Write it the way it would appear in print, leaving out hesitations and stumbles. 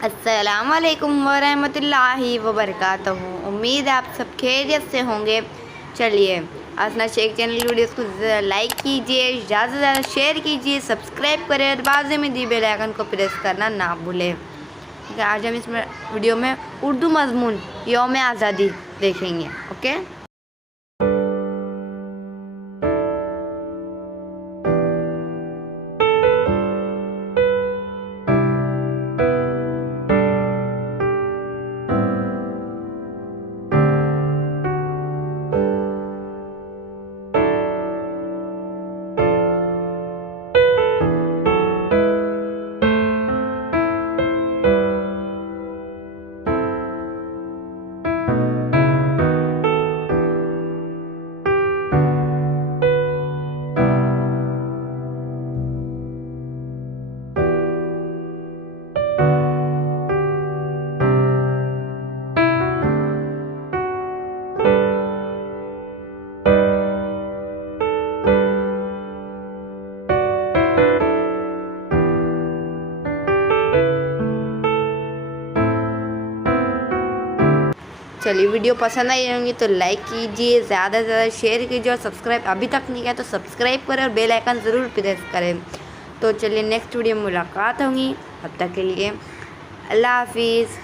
अस्सलामुअलैकुम वरहमतुल्लाहि वबरकातुहू। उम्मीद है आप सब खैरियत से होंगे। चलिए आसना शेख चैनल वीडियोस को लाइक कीजिए, ज़्यादा से ज़्यादा शेयर कीजिए, सब्सक्राइब करें और बाजू में दी बेल आइकन को प्रेस करना ना भूलें। आज हम इस वीडियो में उर्दू मज़मून यौम आज़ादी देखेंगे। ओके, चलिए वीडियो पसंद आई होंगी तो लाइक कीजिए, ज़्यादा से ज़्यादा शेयर कीजिए और सब्सक्राइब अभी तक नहीं किया तो सब्सक्राइब करें और बेल आइकन ज़रूर प्रेस करें। तो चलिए नेक्स्ट वीडियो में मुलाकात होगी, तब तक के लिए अल्लाह हाफिज़।